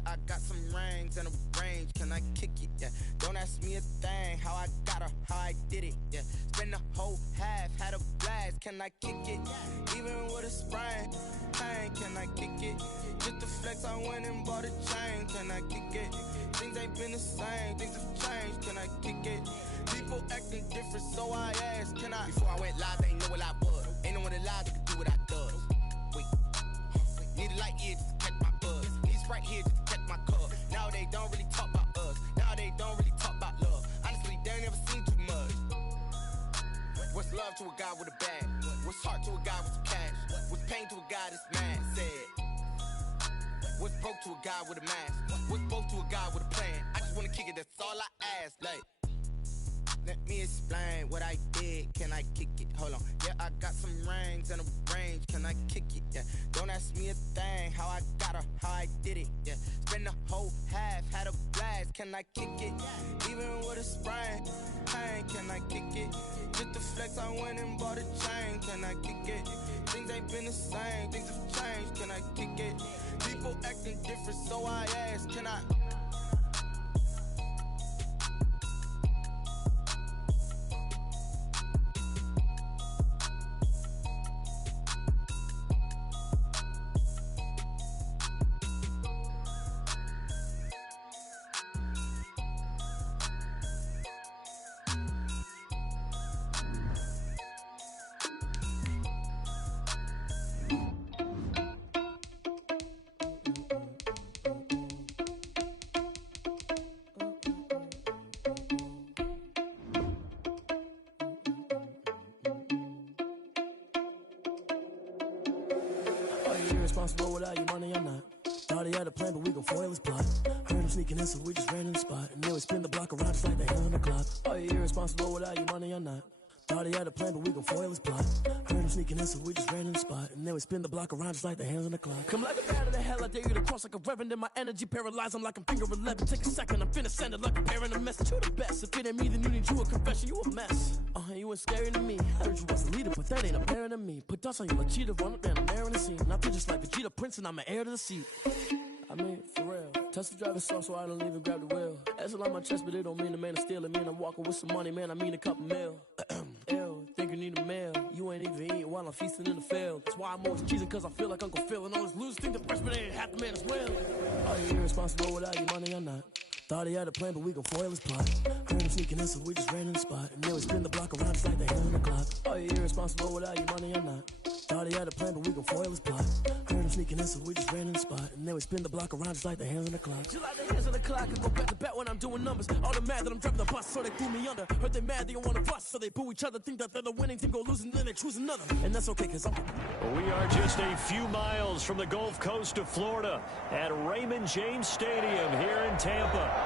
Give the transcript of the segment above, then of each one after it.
Yeah, I got some rings and a range, can I kick it? Yeah, don't ask me a thing, how I got her, how I did it. Yeah, spend the whole half, had a blast, can I kick it? Even with a sprain, pain, can I kick it? Just to flex, I went and bought a chain, can I kick it? Things ain't been the same, things have changed, can I kick it? People acting different, so I asked, can I? Before I went live, they ain't know what I was. Ain't no one alive that could do what I does. Wait, need a light here just to catch my buzz. Need Sprite here just to catch my cup. Now they don't really talk about us. Now they don't really talk about love. Honestly, they ain't never seen too much. What's love to a guy with a bag? What's heart to a guy with some cash? What's pain to a guy that's mad? Said. What's broke to a guy with a mask? What's both to a guy with a plan? I just wanna kick it, that's all I ask. Like, let me explain what I did. Can I kick it? Hold on. Yeah, I got some rings and a range. Can I kick it? Yeah. Don't ask me a thing. How I got her, how I did it. Yeah. Spend the whole half, had a blast. Can I kick it? Even with a sprain, pain. Can I kick it? Just to flex, I went and bought a chain. Can I kick it? Things ain't been the same. Things have changed. Can I kick it? People acting different, so I ask. Can I? Irresponsible without your money or not. Thought he had a plan, but we gon' foil his plot. Heard him sneaking in, so we just ran in the spot. And then we spin the block around just like the hands on the clock. Are you irresponsible without your money or not? Thought he had a plan, but we gon' foil his plot. Heard him sneaking in, so we just ran in the spot. And then we spin the block around just like the hands on the clock. Come like a bat of the hell, I dare you to cross like a reverend. And my energy paralyzed, I'm like I'm finger 11. Take a second, I'm finna send it like a parent a message. You the best, if it ain't me, then you need you a confession. You a mess, you ain't scary to me. I heard you was a leader, but that ain't apparent to me. Put dust on you like cheetah, run up, man, I'm airing the scene. And I feel just like Vegeta Prince, and I'm an heir to the seat. I mean, for real. Touch the driver's soft, so I don't even grab the wheel. That's on my chest, but it don't mean the man is stealing. Man, I'm walking with some money, man, I mean a couple mil. Ew, think you need a meal. You ain't even eating while I'm feasting in the field. That's why I'm always cheesing, cause I feel like Uncle Phil. And all those losers think the freshman ain't half the man as well. Are you irresponsible without your money or not? Thought he had a plan, but we gon' foil his plot. Heard him sneaking in, so we just ran in the spot. And then we spin the block around just like the hands on the clock. Are you irresponsible without your money or not? Thought he had a plan, but we gon' foil his plot. Heard him sneaking in, so we just ran in the spot. And then we spin the block around just like the hands on the clock. Just like the hands on the clock, I go back to back when I'm doing numbers. All the mad that I'm driving the bus, so they threw me under. Heard they mad, they don't wanna bust, so they boo each other. Think that they're the winning team, go losing, then they choose another. And that's okay, cause I'm... We are just a few miles from the Gulf Coast of Florida at Raymond James Stadium here in Tampa.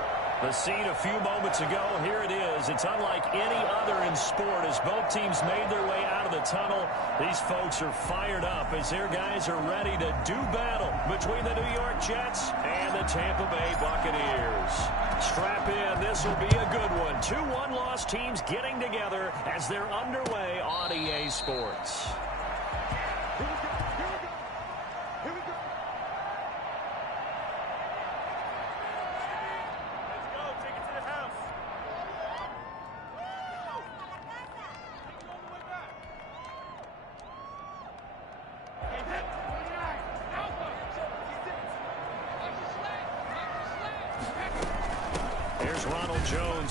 The scene a few moments ago, here it is. It's unlike any other in sport as both teams made their way out of the tunnel. These folks are fired up as their guys are ready to do battle between the New York Jets and the Tampa Bay Buccaneers. Strap in, this will be a good one. 2 one-loss teams getting together as they're underway on EA Sports.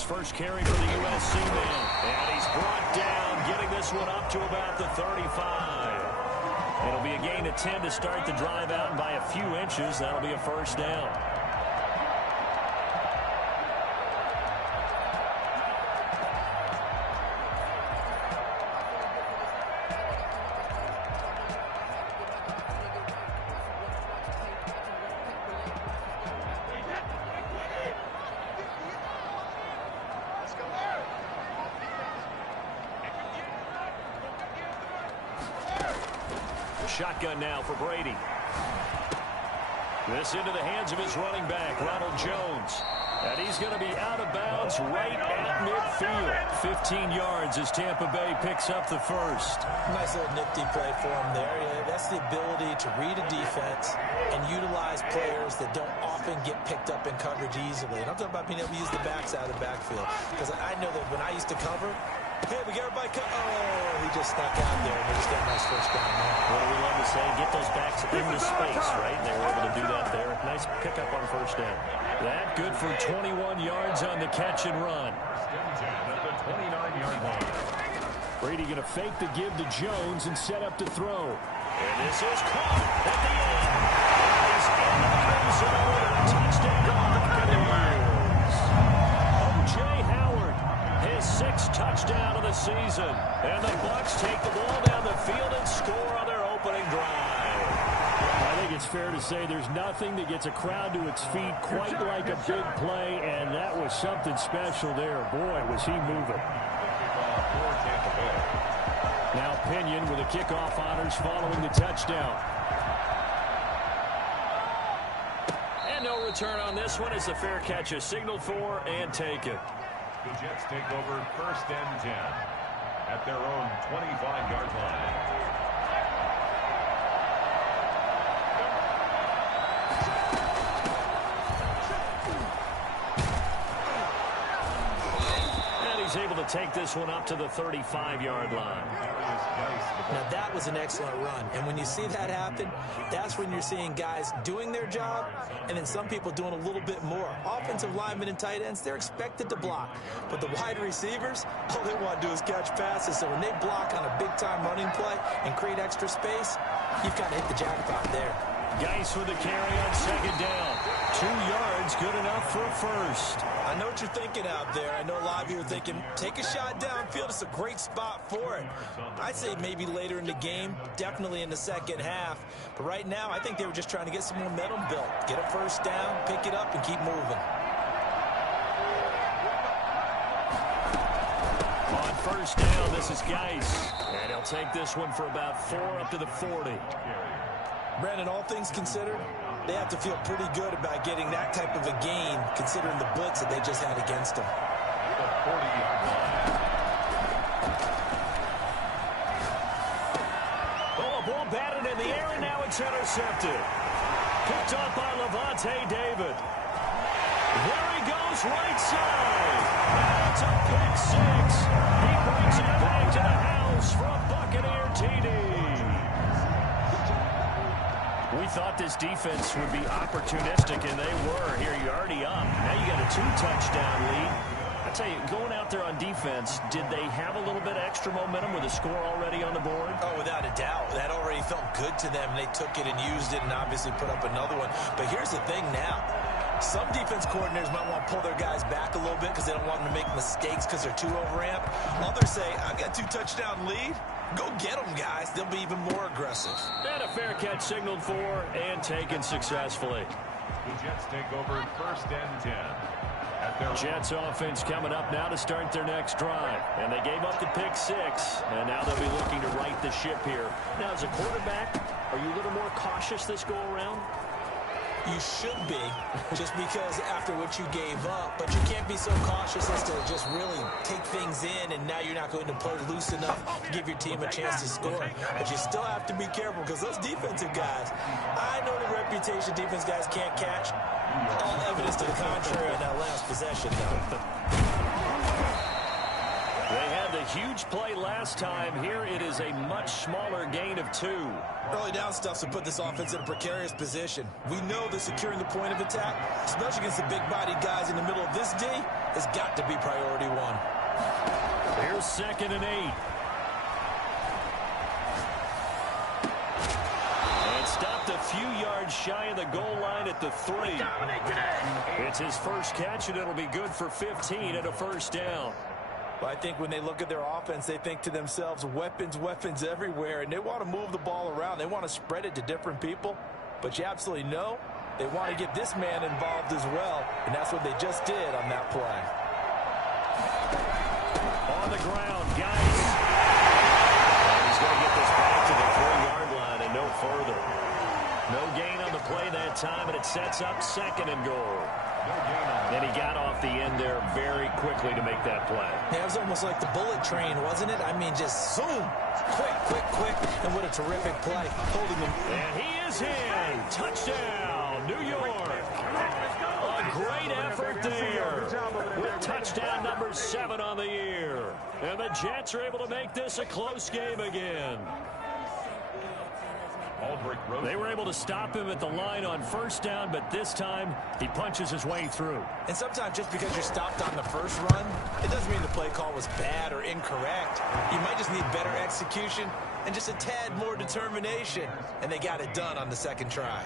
First carry for the USC man. And he's brought down, getting this one up to about the 35. It'll be a gain of 10 to start the drive out, and by a few inches, that'll be a first down. Shotgun now for Brady. This into the hands of his running back, Ronald Jones. And he's going to be out of bounds right at midfield. 15 yards as Tampa Bay picks up the first. Nice little nifty play for him there. Yeah, that's the ability to read a defense and utilize players that don't often get picked up in coverage easily. And I'm talking about being able to use the backs out of the backfield. Because I know that when I used to cover, hey, we got everybody oh, he just snuck out there and we just got a nice first down there. What do we love to say? Get those backs into space, right? And they were able to do that there. Nice pickup on first down. That good for 21 yards on the catch and run. At the 29-yard line. Brady going to fake the give to Jones and set up to throw. And this is caught at the end. He's in the end zone. Touchdown, Buccaneers. O.J. Howard, his 6th touchdown of the season. And the Bucs take the ball down the field and score on their opening drive. I think it's fair to say there's nothing that gets a crowd to its feet quite like a big play, and that was something special there. Boy, was he moving. Now Pinion with the kickoff honors following the touchdown. And no return on this one as the fair catch is signaled for and taken. The Jets take over 1st and 10 at their own 25-yard line. Able to take this one up to the 35-yard line. Now that was an excellent run, and when you see that happen, that's when you're seeing guys doing their job and then some people doing a little bit more. Offensive linemen and tight ends, they're expected to block, but the wide receivers, all they want to do is catch passes. So when they block on a big-time running play and create extra space, you've kind of hit the jackpot there. Geis with the carry on 2nd down. 2 yards, good enough for a first. I know what you're thinking out there. I know a lot of you are thinking, take a shot downfield. It's a great spot for it. I'd say maybe later in the game, definitely in the second half. But right now, I think they were just trying to get some momentum built. Get a first down, pick it up, and keep moving. On first down, this is Geis. And he'll take this one for about 4 up to the 40. Brandon, all things considered, they have to feel pretty good about getting that type of a gain, considering the blitz that they just had against them. The 40-yard line. Oh, a ball batted in the air, and now it's intercepted. Picked up by Levante David. There he goes, right side. And it's a pick 6. He brings it back to the house for a Buccaneer TD. We thought this defense would be opportunistic, and they were. Here, you're already up. Now you got a 2-touchdown lead. I tell you, going out there on defense, did they have a little bit of extra momentum with a score already on the board? Oh, without a doubt. That already felt good to them. They took it and used it and obviously put up another one. But here's the thing now. Some defense coordinators might want to pull their guys back a little bit because they don't want them to make mistakes because they're too overamped. Others say, I've got 2-touchdown lead. Go get them, guys. They'll be even more aggressive. And a fair catch signaled for and taken successfully. The Jets take over 1st and 10. Jets offense coming up now to start their next drive. And they gave up the pick 6. And now they'll be looking to right the ship here. Now, as a quarterback, are you a little more cautious this go-around? You should be, just because after what you gave up. But you can't be so cautious as to just really take things in, and now you're not going to play loose enough to give your team a chance to score. But you still have to be careful because those defensive guys, I know the reputation defense guys can't catch. All evidence to the contrary on that last possession, though. They had the huge play last time. Here it is a much smaller gain of 2. Early down stuff to put this offense in a precarious position. We know that securing the point of attack, especially against the big-bodied guys in the middle of this D, has got to be priority 1. Here's 2nd and 8. And stopped a few yards shy of the goal line at the 3. It's his first catch, and it'll be good for 15 and a first down. Well, I think when they look at their offense, they think to themselves, weapons, weapons everywhere, and they want to move the ball around. They want to spread it to different people, but you absolutely know they want to get this man involved as well, and that's what they just did on that play. On the ground, Geis. He's going to get this back to the 3-yard line and no further. No gain on the play that time, and it sets up 2nd and goal. And he got off the end there very quickly to make that play. Yeah, it was almost like the bullet train, wasn't it? I mean, just zoom. Quick. And what a terrific play. Holding him. And he is in. Touchdown, New York. A great effort there with touchdown number 7 on the year. And the Jets are able to make this a close game again. They were able to stop him at the line on first down, but this time he punches his way through. And sometimes just because you're stopped on the first run, it doesn't mean the play call was bad or incorrect. You might just need better execution and just a tad more determination. And they got it done on the second try.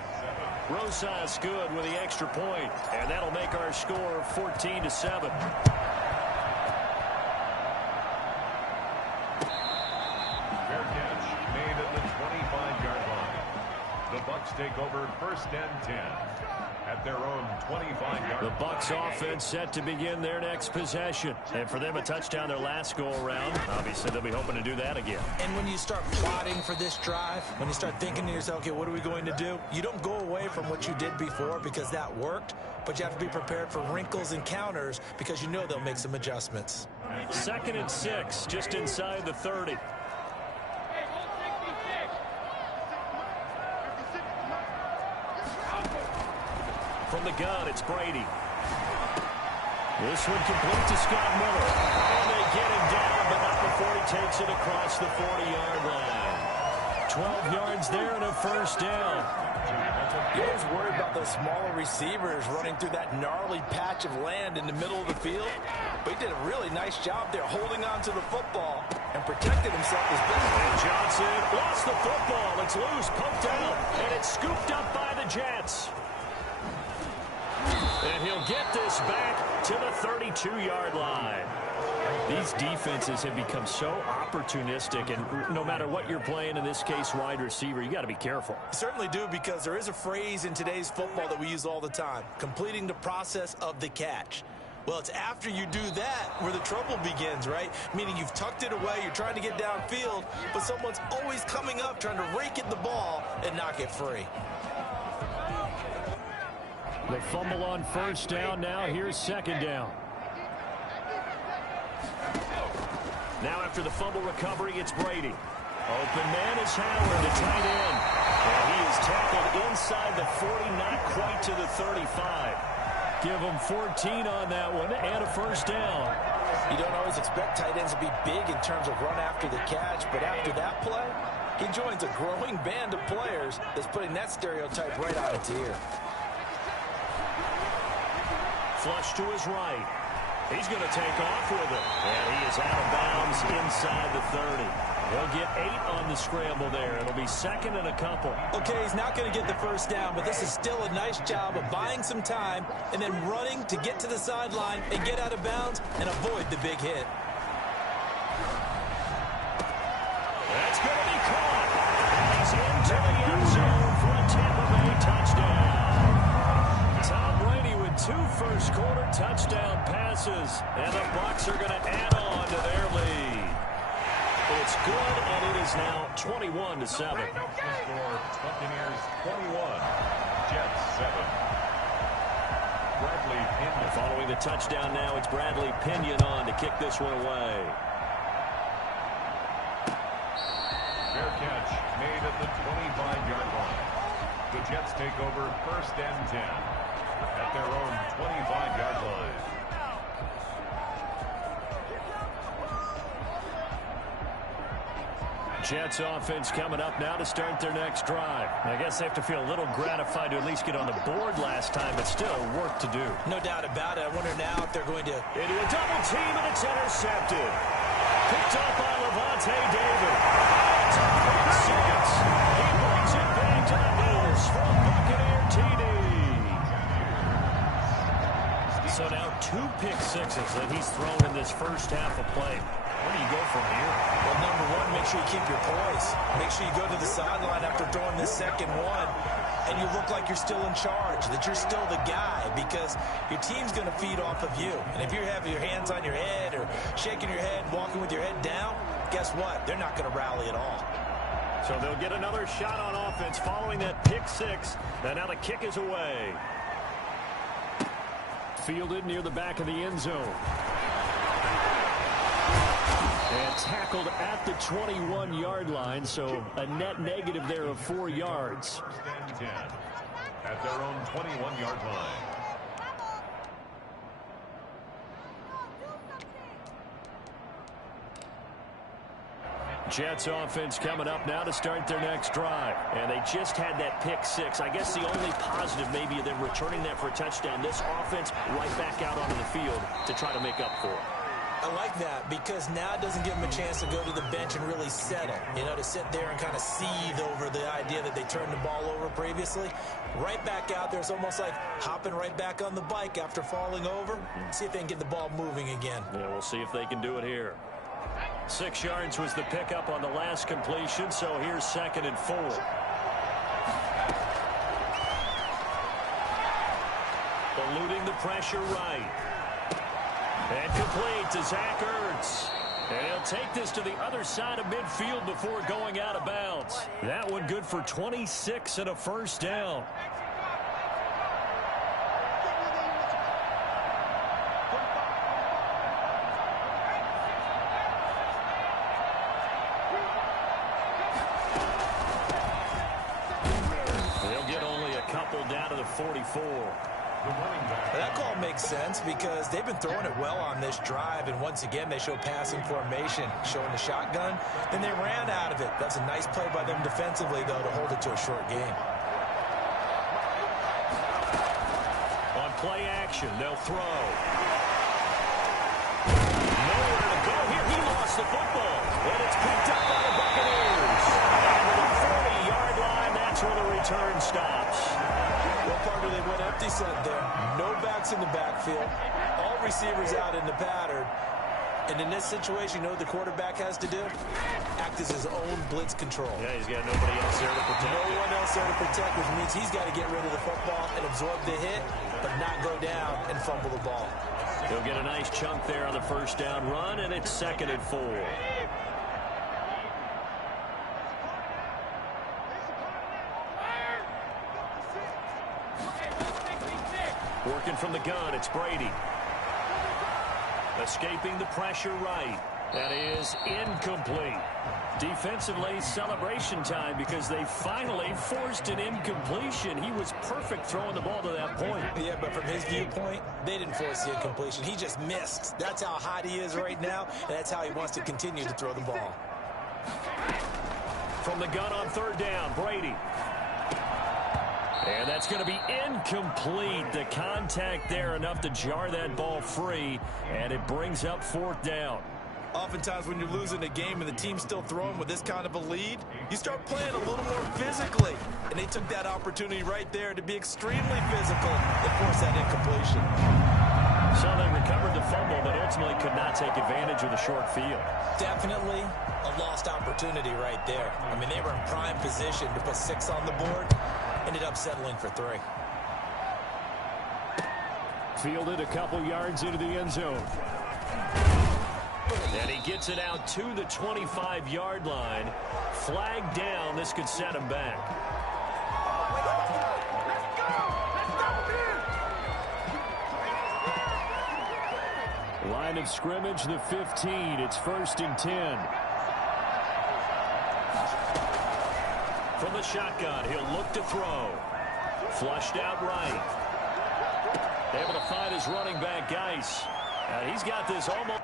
Rosas good with the extra point, and that'll make our score 14-7. Bucks take over first and 10 at their own 25-yard. The Bucks offense set to begin their next possession. And for them, a touchdown their last go-around. Obviously, they'll be hoping to do that again. And when you start plotting for this drive, when you start thinking to yourself, okay, what are we going to do? You don't go away from what you did before because that worked, but you have to be prepared for wrinkles and counters because you know they'll make some adjustments. 2nd and 6, just inside the 30. From the gun, it's Brady. This one complete to Scott Miller. And they get him down, but not before he takes it across the 40-yard line. 12 yards there and a first down. You always worry about those smaller receivers running through that gnarly patch of land in the middle of the field. But he did a really nice job there holding on to the football and protected himself as best. And Johnson lost the football. It's loose, poked out, and it's scooped up by the Jets. And he'll get this back to the 32-yard line. These defenses have become so opportunistic, and no matter what you're playing, in this case wide receiver, you got to be careful. You certainly do, because there is a phrase in today's football that we use all the time, completing the process of the catch. Well, it's after you do that where the trouble begins, right? Meaning you've tucked it away, you're trying to get downfield, but someone's always coming up trying to rake at the ball and knock it free. The fumble on first down now. Here's second down. Now after the fumble recovery, it's Brady. Open man is Howard, the tight end. And he is tackled inside the 40, not quite to the 35. Give him 14 on that one and a first down. You don't always expect tight ends to be big in terms of run after the catch, but after that play, he joins a growing band of players that's putting that stereotype right on its ear. Flush to his right. He's going to take off with it. And he is out of bounds inside the 30. He'll get 8 on the scramble there. It'll be second and a couple. Okay, he's not going to get the first down, but this is still a nice job of buying some time and then running to get to the sideline and get out of bounds and avoid the big hit. That's going to be caught. He's into the end zone for a Tampa Bay touchdown. Tom Brady with 2 first-quarter touchdown passes, and the Bucs are going to add on to their lead. It's good, and it is now 21-7. Score, Buccaneers 21, Jets 7. Bradley Pinion. Following the touchdown now, it's Bradley Pinion on to kick this one away. Fair catch made at the 25-yard line. The Jets take over first and 10 at their own 25-yard line. Jets offense coming up now to start their next drive. I guess they have to feel a little gratified to at least get on the board last time, but still work to do. No doubt about it. I wonder now if they're going to... Into a double team, and it's intercepted. Picked up by Levante David. It's a pick six. He brings it back to the house for a Buccaneer TD. So now 2 pick sixes that he's thrown in this first half of play. Where do you go from here? Well, number one, make sure you keep your poise. Make sure you go to the sideline after throwing this second one, and you look like you're still in charge, that you're still the guy, because your team's going to feed off of you. And if you have your hands on your head or shaking your head, walking with your head down, guess what? They're not going to rally at all. So they'll get another shot on offense following that pick six. And now the kick is away. Fielded near the back of the end zone. And tackled at the 21-yard line, so a net negative there of 4 yards. First and 10 at their own 21-yard line. Jets offense coming up now to start their next drive. And they just had that pick six. I guess the only positive maybe of them returning that for a touchdown. This offense right back out onto the field to try to make up for it. I like that because now it doesn't give them a chance to go to the bench and really settle. You know, to sit there and kind of seethe over the idea that they turned the ball over previously. Right back out there. It's almost like hopping right back on the bike after falling over. See if they can get the ball moving again. Yeah, we'll see if they can do it here. 6 yards was the pickup on the last completion, so here's 2nd and 4. Eluding the pressure right. And complete to Zach Ertz. And he'll take this to the other side of midfield before going out of bounds. That one good for 26 and a first down. They'll get only a couple down to the 44. That call makes sense because they've been throwing it well on this drive, and once again they show passing formation, showing the shotgun. Then they ran out of it. That's a nice play by them defensively, though, to hold it to a short game. On play action, they'll throw. Nowhere to go here. He lost the football, and it's picked up by the Buccaneers. And to the 40-yard line, that's where the return stops. Well, partner, they went empty set there. No backs in the backfield. All receivers out in the pattern. And in this situation, you know what the quarterback has to do? Act as his own blitz control. Yeah, he's got nobody else there to protect. No one else there to protect, which means he's got to get rid of the football and absorb the hit, but not go down and fumble the ball. He'll get a nice chunk there on the first down run, and it's 2nd and 4. Working from the gun, it's Brady. Escaping the pressure right. That is incomplete. Defensively, celebration time because they finally forced an incompletion. He was perfect throwing the ball to that point. Yeah, but from his viewpoint, they didn't force the incompletion. He just missed. That's how hot he is right now, and that's how he wants to continue to throw the ball. From the gun on 3rd down, Brady. And that's going to be incomplete. The contact there enough to jar that ball free, and it brings up 4th down. Oftentimes when you're losing a game and the team's still throwing with this kind of a lead, you start playing a little more physically. And they took that opportunity right there to be extremely physical and force that incompletion. So they recovered the fumble, but ultimately could not take advantage of the short field. Definitely a lost opportunity right there. I mean, they were in prime position to put 6 on the board. Ended up settling for 3. Fielded a couple yards into the end zone. And he gets it out to the 25-yard line. Flag down. This could set him back. Line of scrimmage, the 15. It's 1st and 10. From the shotgun, he'll look to throw. Flushed out right. Able to find his running back, Geis. And he's got this almost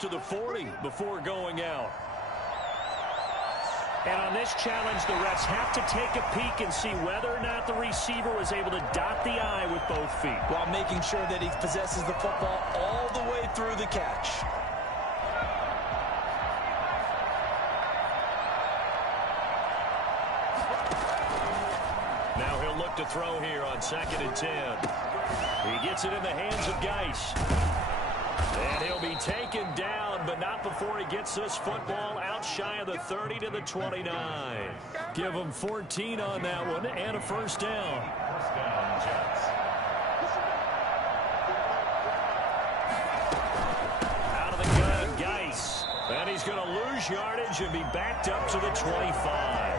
to the 40 before going out. And on this challenge, the refs have to take a peek and see whether or not the receiver was able to dot the I with both feet, while making sure that he possesses the football all the way through the catch. Now he'll look to throw here on 2nd and 10. He gets it in the hands of Geis. And he'll be taken down, but not before he gets this football out shy of the 30 to the 29. Give him 14 on that one and a first down. First down, Jets. Out of the gun, Geis. And he's going to lose yardage and be backed up to the 25.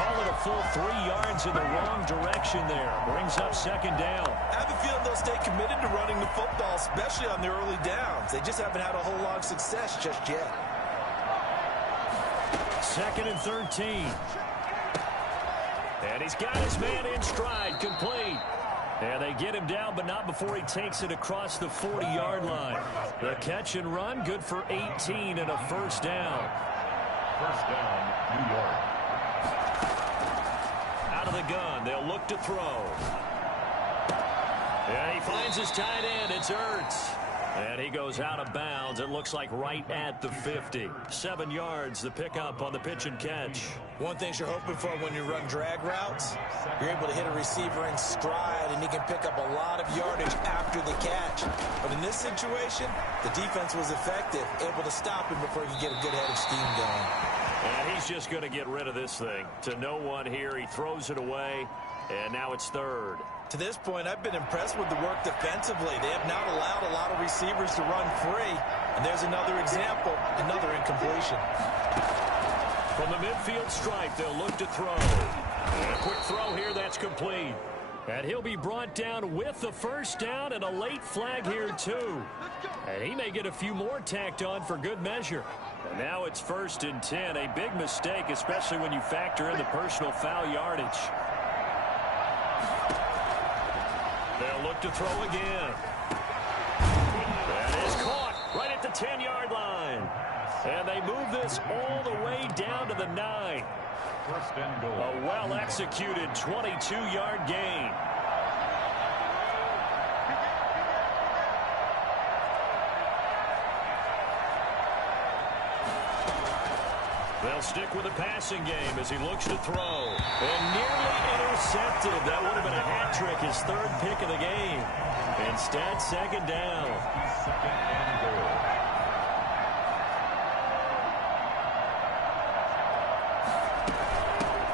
Call it a full 3 yards in the wrong direction there. Brings up second down. I have a feeling they'll stay committed to running the football, especially on the early downs. They just haven't had a whole lot of success just yet. Second and 13. And he's got his man in stride, complete. And they get him down, but not before he takes it across the 40-yard line. The catch and run, good for 18 and a first down. First down, New York. Out of the gun, they'll look to throw. And he finds his tight end. It's Ertz. And he goes out of bounds. It looks like right at the 50. 7 yards, the pickup on the pitch and catch. One thing you're hoping for when you run drag routes, you're able to hit a receiver in stride, and he can pick up a lot of yardage after the catch. But in this situation, the defense was effective, able to stop him before he could get a good head of steam going. And he's just going to get rid of this thing. To no one here, he throws it away, and now it's third. To this point, I've been impressed with the work defensively. They have not allowed a lot of receivers to run free. And there's another example, another incompletion. From the midfield stripe, they'll look to throw. And a quick throw here, that's complete. And he'll be brought down with the first down and a late flag here, too. And he may get a few more tacked on for good measure. And now it's 1st and 10. A big mistake, especially when you factor in the personal foul yardage. They'll look to throw again. That is caught right at the 10-yard line. And they move this all the way down to the 9. First and goal. A well-executed 22-yard gain. They'll stick with the passing game as he looks to throw. And nearly intercepted. That would have been a hat trick, his 3rd pick of the game. Instead, second down. Second and goal.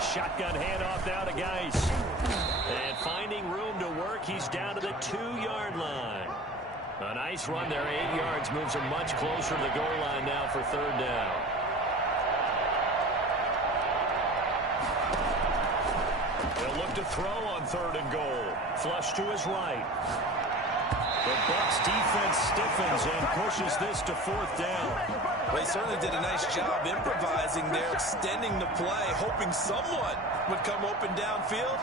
Shotgun handoff now to Geis. And finding room to work, he's down to the 2-yard line. A nice run there, 8 yards, moves him much closer to the goal line now for third down. They'll look to throw on 3rd and goal. Flush to his right. The Bucs defense stiffens and pushes this to 4th down. Well, he certainly did a nice job improvising there, extending the play, hoping someone would come open downfield,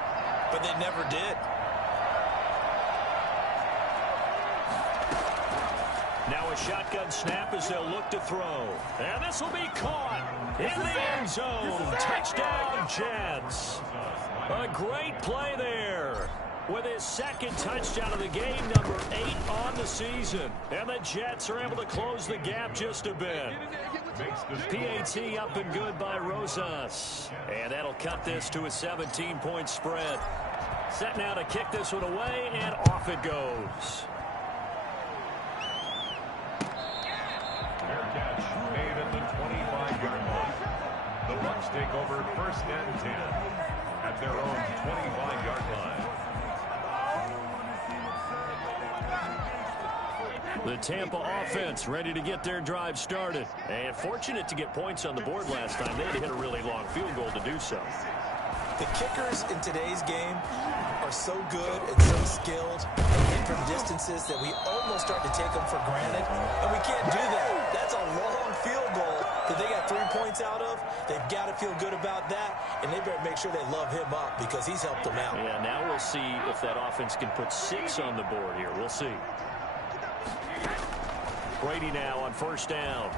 but they never did. Now a shotgun snap as they'll look to throw. And this will be caught in the end zone. Touchdown, Jets. A great play there. With his 2nd touchdown of the game, number 8 on the season. And the Jets are able to close the gap just a bit. PAT up and good by Rosas. And that'll cut this to a 17-point spread. Set now to kick this one away, and off it goes. Fair catch made at the 25-yard line. The Bucs take over 1st and 10 at their own 25-yard line. The Tampa offense ready to get their drive started. And fortunate to get points on the board last time. They had to hit a really long field goal to do so. The kickers in today's game are so good and so skilled and hit from distances that we almost start to take them for granted. And we can't do that. That's a long field goal that they got 3 points out of. They've got to feel good about that, and they better make sure they love him up because he's helped them out. Yeah, now we'll see if that offense can put 6 on the board here. We'll see. Brady now on 1st down.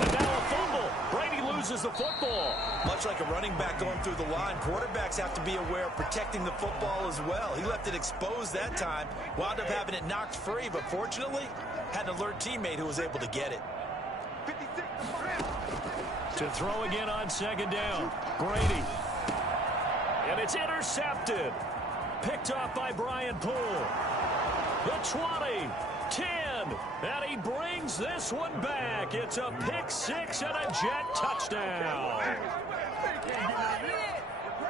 And now a fumble. Brady loses the football. Much like a running back going through the line, quarterbacks have to be aware of protecting the football as well. He left it exposed that time, wound up having it knocked free, but fortunately, had an alert teammate who was able to get it. To throw again on 2nd down. Brady. And it's intercepted. Picked off by Brian Poole. The 20, 10, and he brings this one back. It's a pick 6 and a Jet touchdown.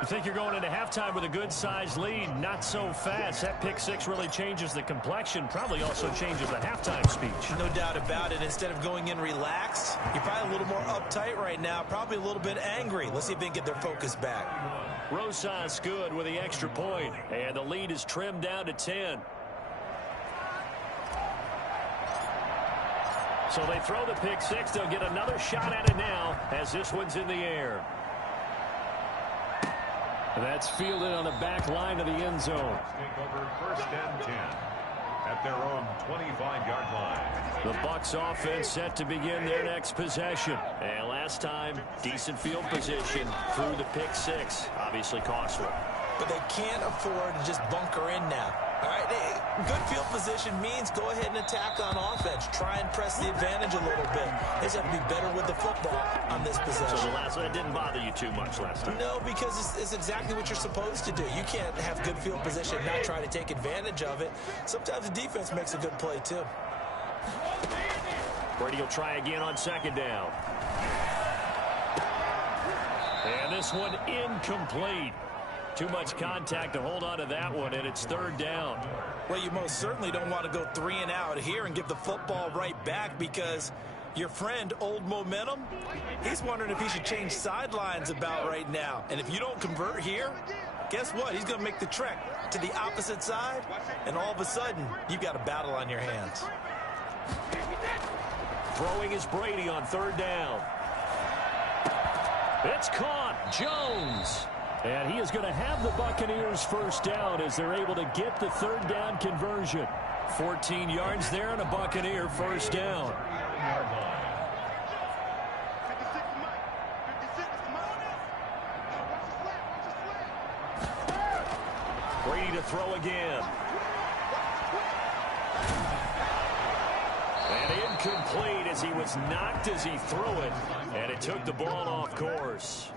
You think you're going into halftime with a good-sized lead? Not so fast. That pick six really changes the complexion, probably also changes the halftime speech. No doubt about it. Instead of going in relaxed, you're probably a little more uptight right now, probably a little bit angry. Let's see if they can get their focus back. Rosas good with the extra point, and the lead is trimmed down to 10. So they throw the pick six. They'll get another shot at it now as this one's in the air. That's fielded on the back line of the end zone. Take over first and 10 at their own 25-yard line. The Bucs offense set to begin their next possession. And last time, decent field position through the pick six. Obviously costly. But they can't afford to just bunker in now. All right, good field position means go ahead and attack on offense. Try and press the advantage a little bit. They just have to be better with the football on this possession. So the last one, it didn't bother you too much last time? No, because it's exactly what you're supposed to do. You can't have good field position and not try to take advantage of it. Sometimes the defense makes a good play, too. Brady will try again on second down. And this one incomplete. Too much contact to hold on to that one, and it's third down. Well, you most certainly don't want to go 3 and out here and give the football right back because your friend, Old Momentum, he's wondering if he should change sidelines about right now. And if you don't convert here, guess what? He's going to make the trek to the opposite side, and all of a sudden, you've got a battle on your hands. Throwing is Brady on third down. It's caught. Jones. And he is going to have the Buccaneers first down as they're able to get the third down conversion. 14 yards there and a Buccaneer first down. Brady to throw again. And incomplete as he was knocked as he threw it. And it took the ball off course.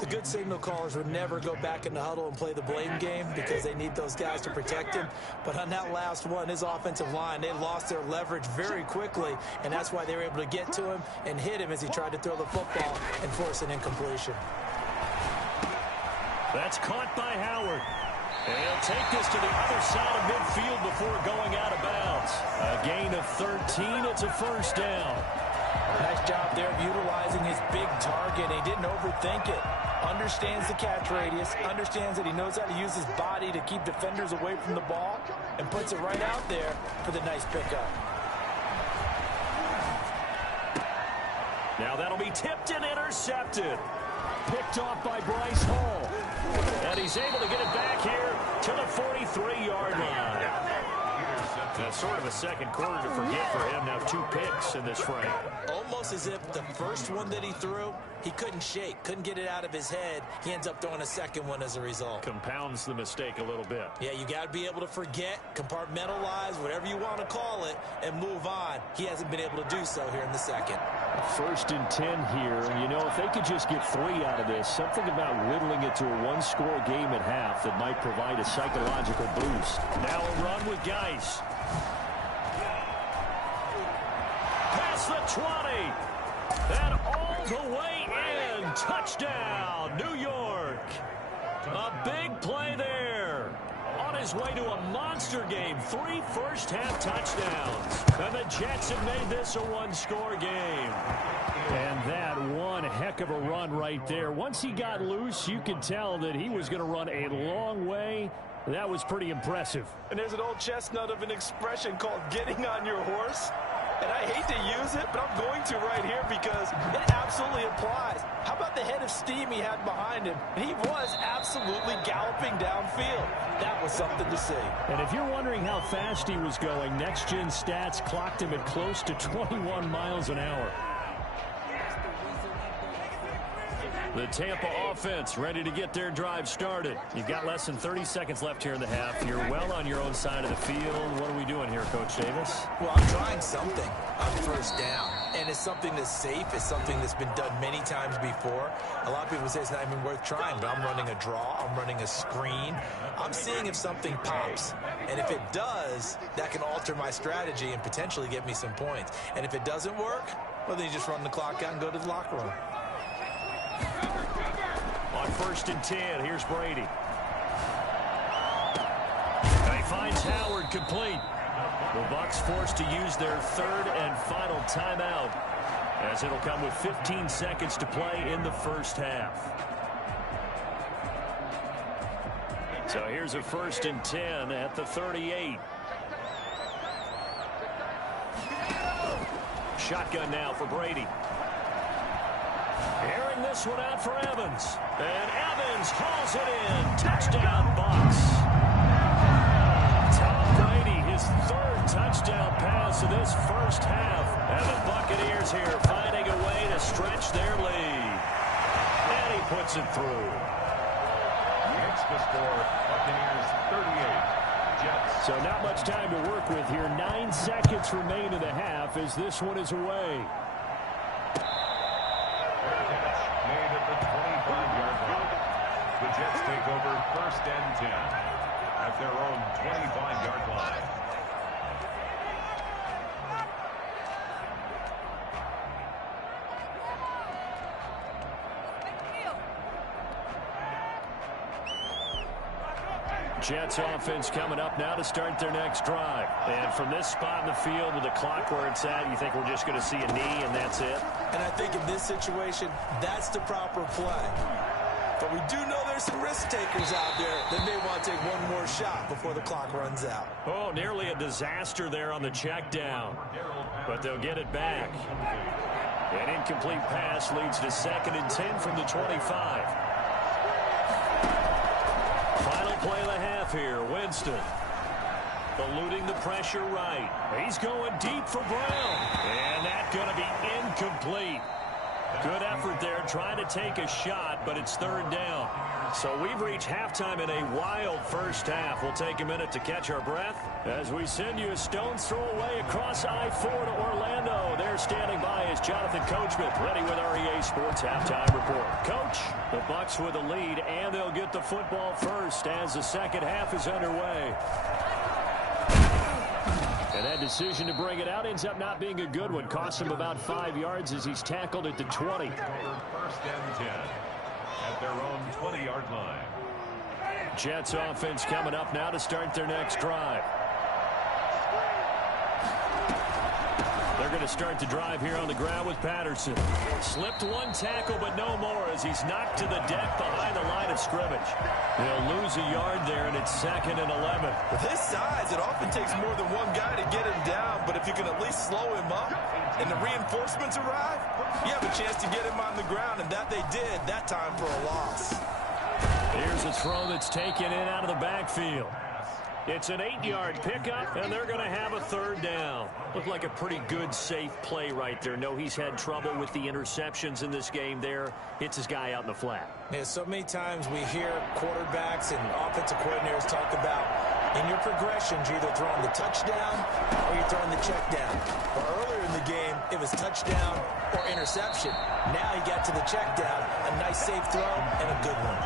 The good signal callers would never go back in the huddle and play the blame game because they need those guys to protect him. But on that last one, his offensive line, they lost their leverage very quickly, and that's why they were able to get to him and hit him as he tried to throw the football and force an incompletion. That's caught by Howard. And he'll take this to the other side of midfield before going out of bounds. A gain of 13. It's a first down. Nice job there of utilizing his big target. He didn't overthink it. Understands the catch radius, understands that he knows how to use his body to keep defenders away from the ball, and puts it right out there for the nice pickup. Now that'll be tipped and intercepted. Picked off by Bryce Hall. And he's able to get it back here to the 43-yard line. That's sort of a second quarter to forget for him. Now 2 picks in this frame. Almost as if the first one that he threw, he couldn't shake, couldn't get it out of his head. He ends up throwing a second one as a result. Compounds the mistake a little bit. Yeah, you got to be able to forget, compartmentalize, whatever you want to call it, and move on. He hasn't been able to do so here in the second. First and 10 here, and you know, if they could just get 3 out of this, something about whittling it to a one-score game at half that might provide a psychological boost. Now a run with Geis. Past the 20. And all the way in. Touchdown, New York. A big play there. On his way to a monster game. 3 first-half touchdowns. And the Jets have made this a one-score game. And that one heck of a run right there. Once he got loose, you could tell that he was going to run a long way. That was pretty impressive. And there's an old chestnut of an expression called getting on your horse. And I hate to use it, but I'm going to right here because it absolutely applies. How about the head of steam he had behind him? He was absolutely galloping downfield. That was something to see. And if you're wondering how fast he was going, Next Gen Stats clocked him at close to 21 miles an hour. The Tampa offense ready to get their drive started. You've got less than 30 seconds left here in the half. You're well on your own side of the field. What are we doing here, Coach Davis? Well, I'm trying something on first down. And it's something that's safe. It's something that's been done many times before. A lot of people say it's not even worth trying, but I'm running a draw. I'm running a screen. I'm seeing if something pops. And if it does, that can alter my strategy and potentially get me some points. And if it doesn't work, well, then you just run the clock out and go to the locker room. On 1st and 10. Here's Brady. And he finds Howard complete. The Bucs forced to use their 3rd and final timeout, as it'll come with 15 seconds to play in the 1st half. So here's a 1st and 10 at the 38. Shotgun now for Brady. Airing this one out for Evans. And Evans hauls it in. Touchdown, Bucs. Tom Brady, his 3rd touchdown pass of this 1st half. And the Buccaneers here finding a way to stretch their lead. And he puts it through. Makes the score, Buccaneers 38. Jets. So not much time to work with here. 9 seconds remain in the half as this one is away. Made at the 25-yard line. The Jets take over 1st and 10 at their own 25-yard line. Jets offense coming up now to start their next drive. And from this spot in the field with the clock where it's at, you think we're just going to see a knee and that's it? And I think in this situation, that's the proper play. But we do know there's some risk takers out there that may want to take one more shot before the clock runs out. Oh, nearly a disaster there on the check down. But they'll get it back. An incomplete pass leads to 2nd and 10 from the 25. Final play of the half here. Winston eluding the pressure right. He's going deep for Brown. And that's going to be incomplete. Good effort there trying to take a shot, but it's 3rd down. So we've reached halftime in a wild 1st half. We'll take a minute to catch our breath as we send you a stone's throw away across I-4 to Orlando. There standing by is Jonathan Coachman, ready with our EA Sports Halftime Report. Coach, the Bucs with a lead, and they'll get the football first as the 2nd half is underway. And that decision to bring it out ends up not being a good one. Costs him about 5 yards as he's tackled at the 20. 1st and 10 at their own 20-yard line. Jets offense coming up now to start their next drive. They're going to start the drive here on the ground with Patterson. Slipped one tackle, but no more as he's knocked to the deck behind the line of scrimmage. They'll lose a yard there, and it's 2nd and 11. With his size, it often takes more than one guy to get him down, but if you can at least slow him up and the reinforcements arrive, you have a chance to get him on the ground, and that they did that time for a loss. Here's a throw that's taken in out of the backfield. It's an 8-yard pickup, and they're going to have a 3rd down. Looked like a pretty good, safe play right there. No, he's had trouble with the interceptions in this game there. Hits his guy out in the flat. Yeah, so many times we hear quarterbacks and offensive coordinators talk about in your progressions, you're either throwing the touchdown or you're throwing the check down. But earlier in the game, it was touchdown or interception. Now he got to the check down, a nice safe throw, and a good one.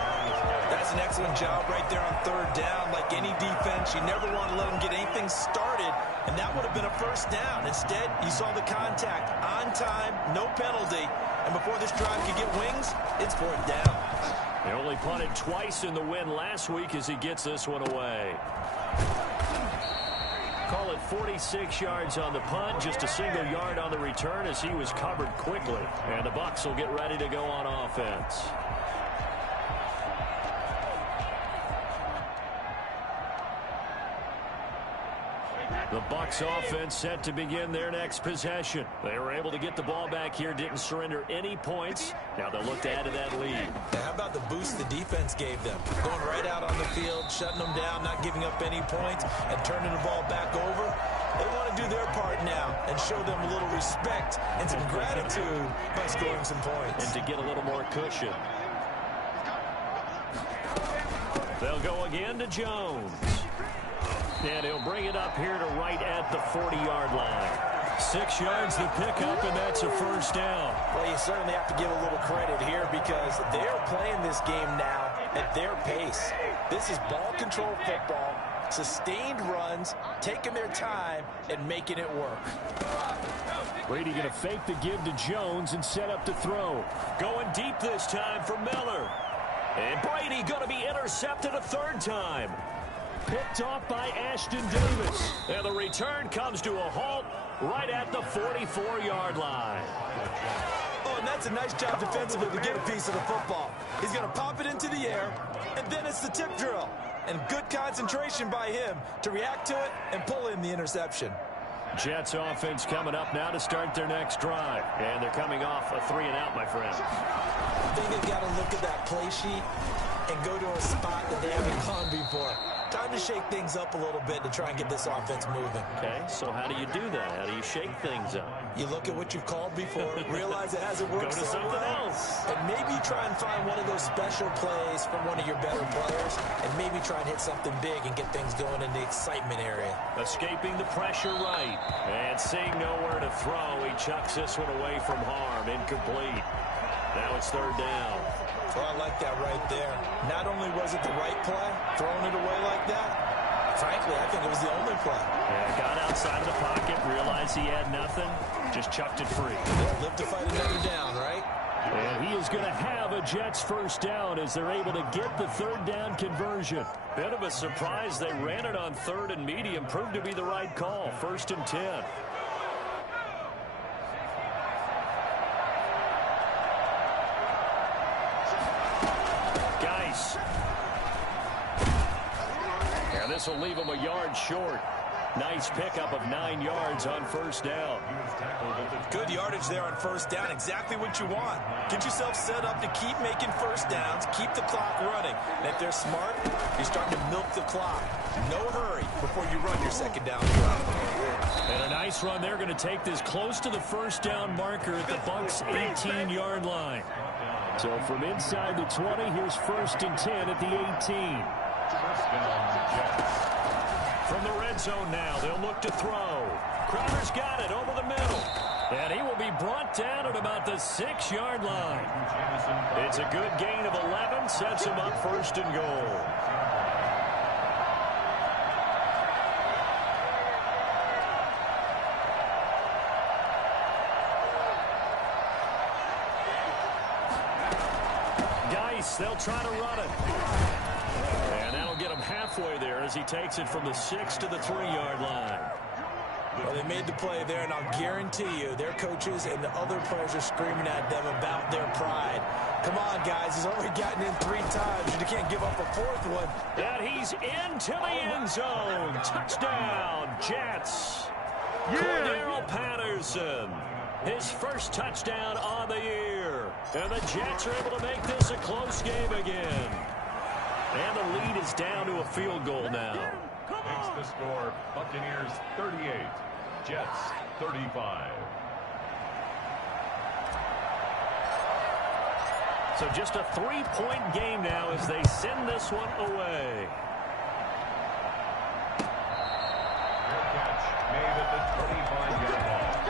That's an excellent job right there on 3rd down. Like any defense, you never want to let them get anything started, and that would have been a 1st down. Instead, you saw the contact on time, no penalty, and before this drive could get wings, it's 4th down. They only punted twice in the win last week as he gets this one away. Call it 46 yards on the punt, just a single yard on the return as he was covered quickly. And the Bucs will get ready to go on offense. The Bucs offense set to begin their next possession. They were able to get the ball back here, didn't surrender any points. Now they'll look to add to that lead. How about the boost the defense gave them? Going right out on the field, shutting them down, not giving up any points, and turning the ball back over. They want to do their part now and show them a little respect and some gratitude by scoring some points. And to get a little more cushion. They'll go again to Jones. And he'll bring it up here to right at the 40-yard line. 6 yards to pick up, and that's a 1st down. Well, you certainly have to give a little credit here because they're playing this game now at their pace. This is ball control football, sustained runs, taking their time, and making it work. Brady going to fake the give to Jones and set up to throw. Going deep this time for Miller. And Brady going to be intercepted a third time. Picked off by Ashton Davis. And the return comes to a halt right at the 44-yard line. Oh, and that's a nice job defensively to get a piece of the football. He's going to pop it into the air, and then it's the tip drill. And good concentration by him to react to it and pull in the interception. Jets offense coming up now to start their next drive. And they're coming off a 3-and-out, my friend. I think they've got to look at that play sheet and go to a spot that they haven't gone before. Time to shake things up a little bit to try and get this offense moving. Okay, so how do you do that? How do you shake things up? You look at what you've called before, realize it hasn't worked Go to so something well, else. and maybe try and find one of those special plays from one of your better players, and maybe try and hit something big and get things going in the excitement area. Escaping the pressure right. And seeing nowhere to throw, he chucks this one away from harm. Incomplete. Now it's third down. Well, I like that right there. Not only was it the right play, throwing it away like that, frankly, I think it was the only play. Yeah, got outside of the pocket, realized he had nothing, just chucked it free. Yeah, live to fight another down, right? And he is going to have a Jets first down as they're able to get the third down conversion. Bit of a surprise. They ran it on third and medium. Proved to be the right call. 1st and 10. And this will leave him a yard short. Nice pickup of 9 yards on first down. Good yardage there on first down. Exactly what you want. Get yourself set up to keep making first downs, keep the clock running. And if they're smart, you're starting to milk the clock. No hurry before you run your second down drive. And a nice run there. Going to take this close to the first down marker at the Bucs' 18-yard line. So from inside the 20, here's 1st and 10 at the 18. From the red zone now, they'll look to throw. Crowder's got it over the middle. And he will be brought down at about the 6-yard line. It's a good gain of 11, sets him up 1st and goal. They'll try to run it. And that'll get him halfway there as he takes it from the 6 to the 3-yard line. Well, they made the play there, and I'll guarantee you their coaches and the other players are screaming at them about their pride. Come on, guys. He's already gotten in 3 times, and you can't give up a 4th one. And he's into the end zone. Touchdown, Jets. Cordero Patterson. His first touchdown on the year. And the Jets are able to make this a close game again. And the lead is down to a field goal now. Makes the score Buccaneers 38, Jets 35. So just a 3-point game now as they send this one away. Fair catch made at the 25-yard line.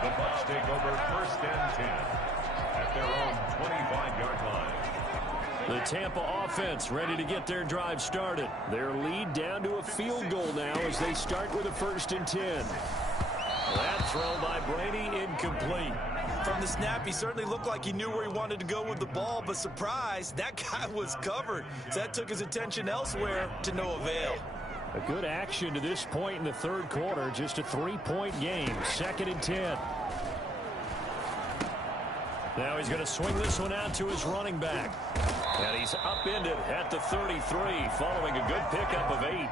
The Bucs take over 1st and 10 at their own 25-yard line. The Tampa offense ready to get their drive started. Their lead down to a field goal now as they start with a 1st and 10. That throw by Brady incomplete. From the snap, he certainly looked like he knew where he wanted to go with the ball, but surprise, that guy was covered. So that took his attention elsewhere to no avail. A good action to this point in the 3rd quarter. Just a 3-point game. 2nd and 10. Now he's going to swing this one out to his running back. And he's upended at the 33 following a good pickup of 8.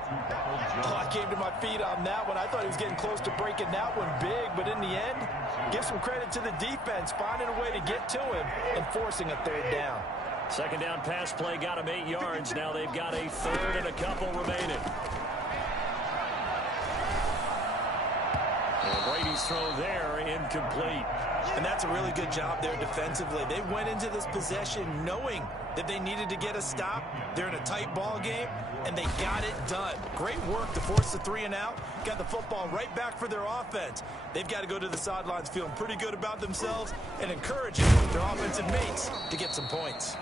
Oh, I came to my feet on that one. I thought he was getting close to breaking that one big, but in the end, give some credit to the defense, finding a way to get to him and forcing a 3rd down. 2nd down pass play got him 8 yards. Now they've got a 3rd and a couple remaining. And Brady's throw there incomplete. And that's a really good job there defensively. They went into this possession knowing that they needed to get a stop. They're in a tight ball game, and they got it done. Great work to force the 3 and out. Got the football right back for their offense. They've got to go to the sidelines feeling pretty good about themselves and encouraging their offensive mates to get some points.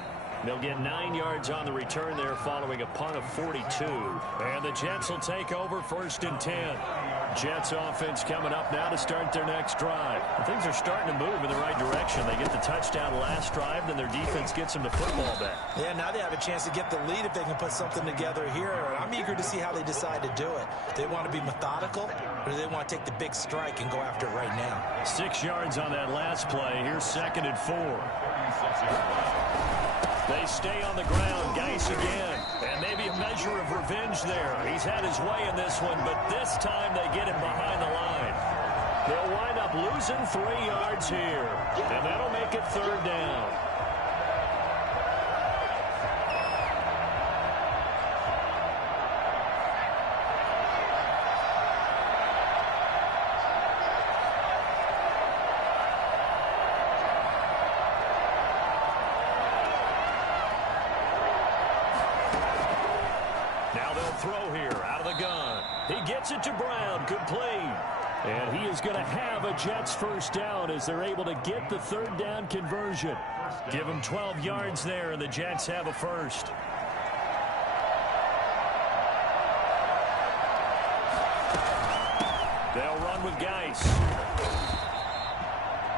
They'll get 9 yards on the return there following a punt of 42. And the Jets will take over 1st and 10. Jets offense coming up now to start their next drive. Things are starting to move in the right direction. They get the touchdown last drive, then their defense gets them the football back. Yeah, now they have a chance to get the lead if they can put something together here. I'm eager to see how they decide to do it. They want to be methodical, or do they want to take the big strike and go after it right now? 6 yards on that last play. Here's 2nd and 4. They stay on the ground. Geis again. And maybe a measure of revenge there. He's had his way in this one, but this time they get him behind the line. They'll wind up losing 3 yards here. And that'll make it 3rd down. Throw here out of the gun. He gets it to Brown. Complete. And he is going to have a Jets 1st down as they're able to get the 3rd down conversion. Give him 12 yards there, and the Jets have a 1st. They'll run with Geis.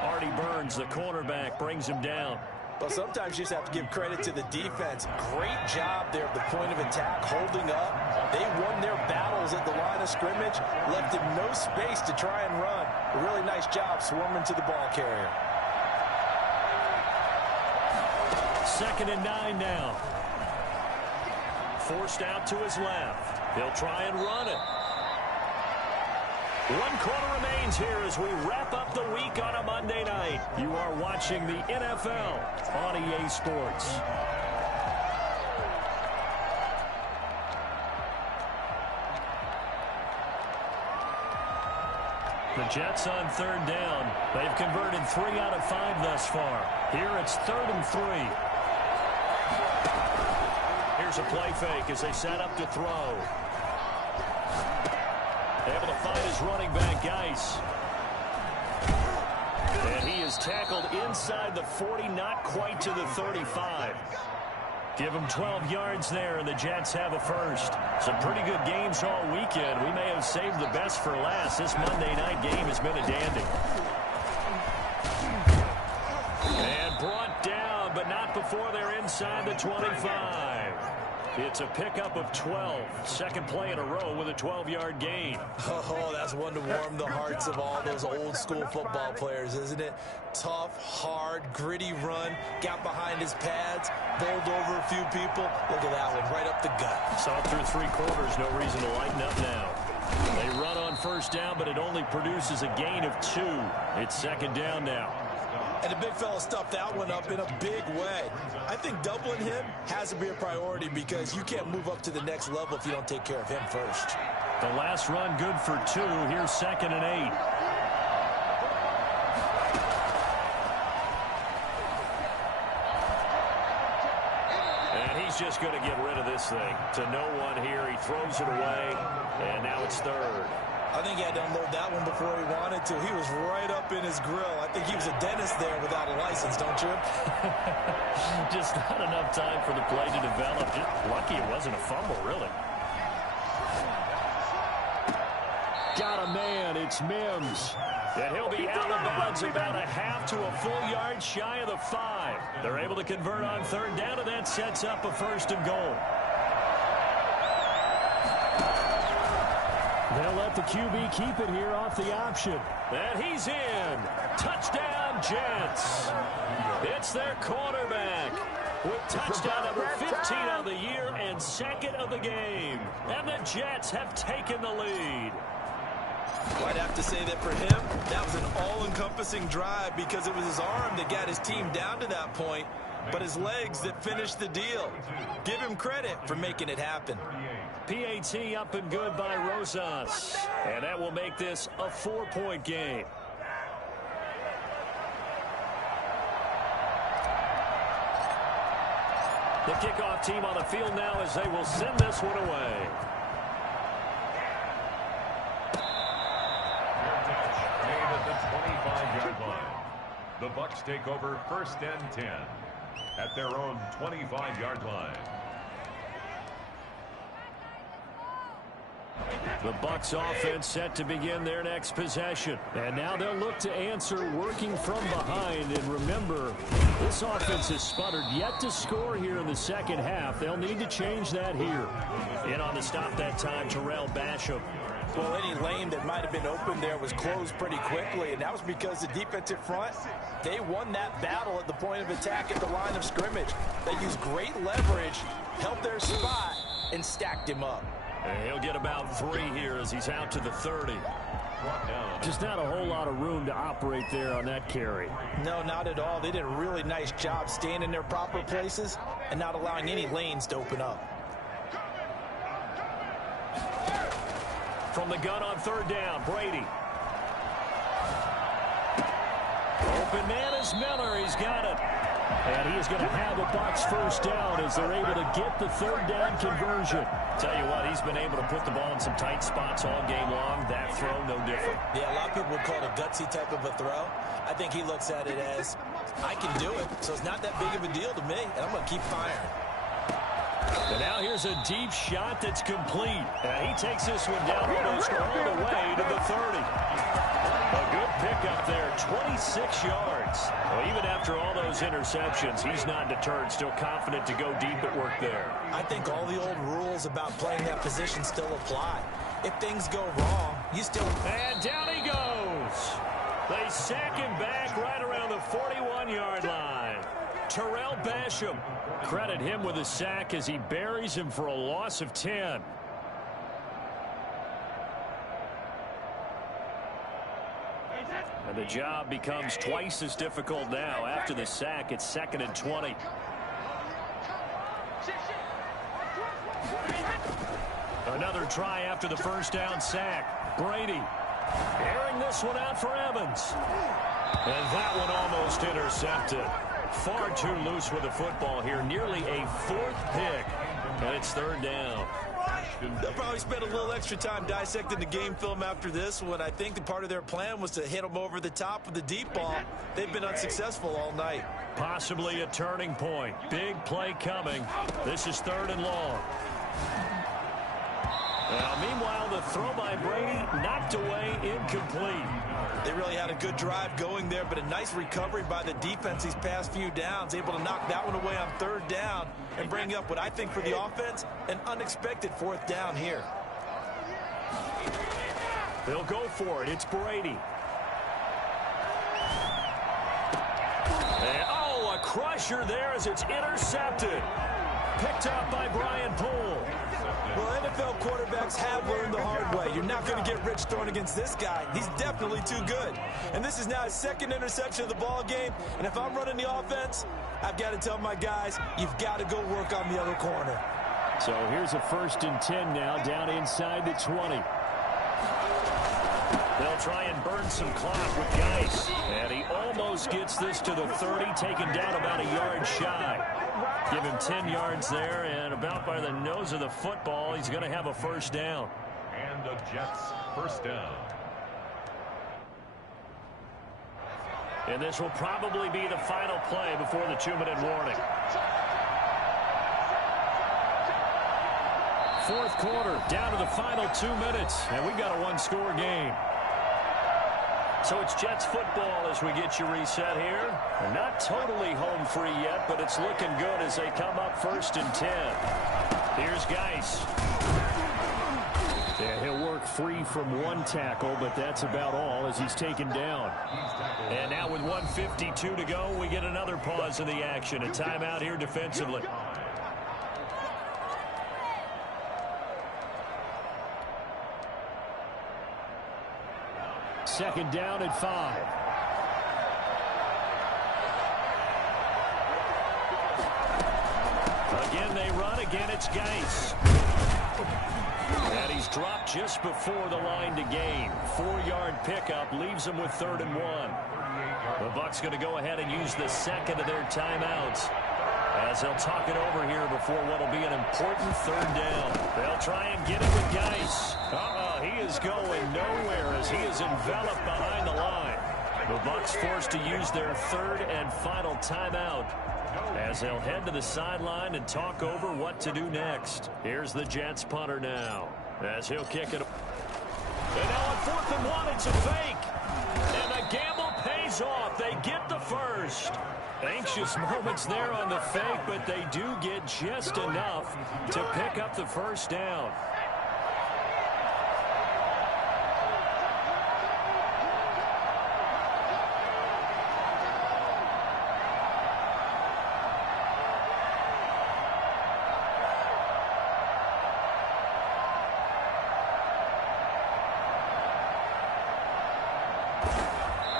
Artie Burns, the cornerback, brings him down. Well, sometimes you just have to give credit to the defense. Great job there at the point of attack, holding up. They won their battles at the line of scrimmage, left him no space to try and run. A really nice job swarming to the ball carrier. 2nd and 9 now. Forced out to his left. They'll try and run it. 1 quarter remains here as we wrap up the week on a Monday night. You are watching the NFL on EA Sports. The Jets on 3rd down. They've converted 3 out of 5 thus far. Here it's 3rd and 3. Here's a play fake as they set up to throw. Able to find his running back, Geis. And he is tackled inside the 40, not quite to the 35. Give him 12 yards there, and the Jets have a 1st. Some pretty good games all weekend. We may have saved the best for last. This Monday night game has been a dandy. And brought down, but not before they're inside the 25. It's a pickup of 12. 2nd play in a row with a 12-yard gain. Oh, that's one to warm the hearts of all those old-school football players, isn't it? Tough, hard, gritty run. Got behind his pads, bowled over a few people. Look at that one, right up the gut. Saw through 3 quarters, no reason to lighten up now. They run on 1st down, but it only produces a gain of 2. It's 2nd down now. And the big fella stuffed that one up in a big way. I think doubling him has to be a priority because you can't move up to the next level if you don't take care of him first. The last run good for 2. Here's 2nd and 8. And he's just going to get rid of this thing. To no one here. He throws it away. And now it's 3rd. I think he had to unload that one before he wanted to. He was right up in his grill. I think he was a dentist there without a license, don't you? Just not enough time for the play to develop. Just lucky it wasn't a fumble, really. Got a man. It's Mims. And he'll be out of bounds about a half to a full yard shy of the 5. They're able to convert on 3rd down, and that sets up a 1st and goal. They'll let the QB keep it here off the option. And he's in. Touchdown, Jets. It's their quarterback with touchdown number 15 of the year and 2nd of the game. And the Jets have taken the lead. I'd have to say that for him, that was an all-encompassing drive because it was his arm that got his team down to that point, but his legs that finished the deal. Give him credit for making it happen. PAT up and good by Rosas. And that will make this a 4-point game. The kickoff team on the field now as they will send this one away. Made at the 25-yard line. The Bucs take over 1st and 10. at their own 25-yard line. The Bucs offense set to begin their next possession. And now they'll look to answer working from behind. And remember, this offense has sputtered yet to score here in the second half. They'll need to change that here. In on the stop that time, Terrell Basham. Well, any lane that might have been open there was closed pretty quickly, and that was because the defensive front, they won that battle at the point of attack at the line of scrimmage. They used great leverage, held their spot, and stacked him up. And he'll get about 3 here as he's out to the 30. Just not a whole lot of room to operate there on that carry. No, not at all. They did a really nice job staying in their proper places and not allowing any lanes to open up. From the gun on 3rd down, Brady. Open man is Miller. He's got it. And he is going to have a Bucs first down as they're able to get the 3rd down conversion. Tell you what, he's been able to put the ball in some tight spots all game long. That throw, no different. Yeah, a lot of people would call it a gutsy type of a throw. I think he looks at it as, I can do it, so it's not that big of a deal to me, and I'm going to keep firing. And now here's a deep shot that's complete. And he takes this one down almost all the way to the 30. A good pickup there, 26 yards. Well, even after all those interceptions, he's not deterred, still confident to go deep at work there. I think all the old rules about playing that position still apply. If things go wrong, you still... And down he goes. They sack him back right around the 41-yard line. Terrell Basham. Credit him with a sack as he buries him for a loss of 10. And the job becomes twice as difficult now. After the sack, it's 2nd and 20. Another try after the first down sack. Brady airing this one out for Evans. And that one almost intercepted. Far too loose with the football here. Nearly a 4th pick. And it's 3rd down. They'll probably spend a little extra time dissecting the game film after this one. I think the part of their plan was to hit them over the top with the deep ball. They've been unsuccessful all night. Possibly a turning point. Big play coming. This is 3rd and long. Now, meanwhile, the throw by Brady knocked away, incomplete. They really had a good drive going there, but a nice recovery by the defense these past few downs, able to knock that one away on 3rd down and bring up what I think for the offense, an unexpected 4th down here. They'll go for it. It's Brady. And, oh, a crusher there as it's intercepted. Picked up by Brian Poole. Well, NFL quarterbacks have learned the hard way. You're not going to get rich throwing against this guy. He's definitely too good. And this is now his 2nd interception of the ball game. And if I'm running the offense, I've got to tell my guys, you've got to go work on the other corner. So here's a 1st and 10 now, down inside the 20. They'll try and burn some clock with Geis. And he almost gets this to the 30, taken down about a yard shy. Give him 10 yards there, and about by the nose of the football, he's going to have a 1st down. And the Jets' 1st down. And this will probably be the final play before the 2-minute warning. 4th quarter, down to the final 2 minutes, and we've got a 1-score game. So it's Jets football as we get you reset here. They're not totally home free yet, but it's looking good as they come up 1st and 10. Here's Geis. Yeah, he'll work free from 1 tackle, but that's about all as he's taken down. And now with 1:52 to go, we get another pause in the action. A timeout here defensively. Second down at 5. Again they run. Again it's Geis. And he's dropped just before the line to gain. 4-yard pickup leaves him with 3rd and 1. The Bucs going to go ahead and use the 2nd of their timeouts as they'll talk it over here before what will be an important 3rd down. They'll try and get it with Geis. He is going nowhere as he is enveloped behind the line. The Bucs forced to use their third and final timeout as they'll head to the sideline and talk over what to do next. Here's the Jets punter now as he'll kick it. And now on 4th and 1, it's a fake. And the gamble pays off. They get the first. Anxious moments there on the fake, but they do get just enough to pick up the first down.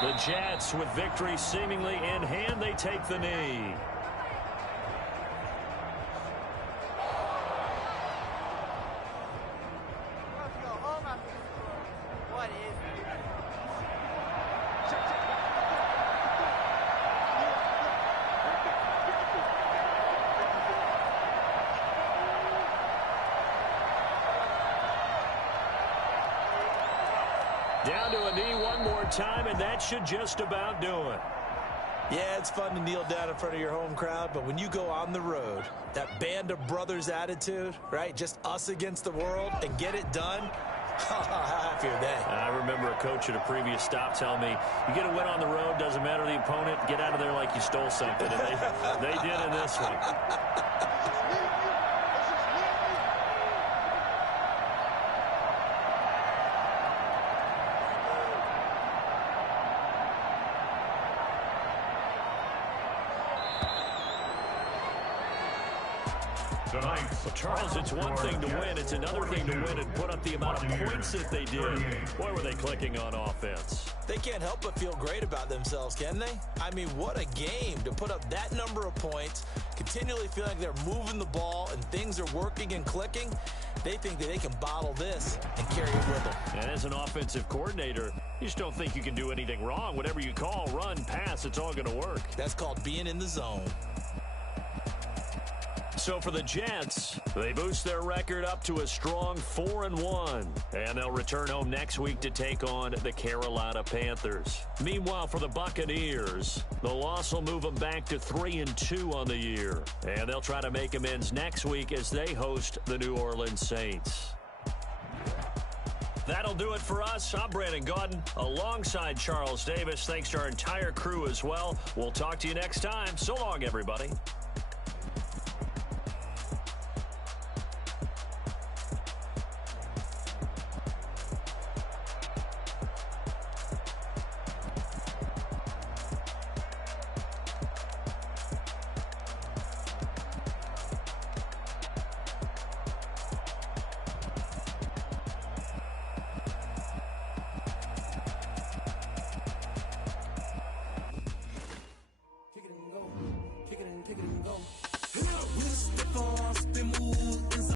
The Jets, with victory seemingly in hand, they take the knee. What is it? Down to a knee one more time, and that should just about do it. Yeah, it's fun to kneel down in front of your home crowd, but when you go on the road, that band of brothers attitude, right? Just us against the world and get it done. How happy are they? I remember a coach at a previous stop telling me, you get a win on the road, doesn't matter the opponent, get out of there like you stole something. And they did in this one. Well, Charles, it's one thing to win. It's another thing to win and put up the amount of points that they did. Boy, were they clicking on offense. They can't help but feel great about themselves, can they? I mean, what a game to put up that number of points, continually feeling like they're moving the ball and things are working and clicking. They think that they can bottle this and carry it with them. And as an offensive coordinator, you just don't think you can do anything wrong. Whatever you call, run, pass, it's all going to work. That's called being in the zone. So for the Jets, they boost their record up to a strong 4-1. And they'll return home next week to take on the Carolina Panthers. Meanwhile, for the Buccaneers, the loss will move them back to 3-2 on the year. And they'll try to make amends next week as they host the New Orleans Saints. That'll do it for us. I'm Brandon Gaudin alongside Charles Davis. Thanks to our entire crew as well. We'll talk to you next time. So long, everybody.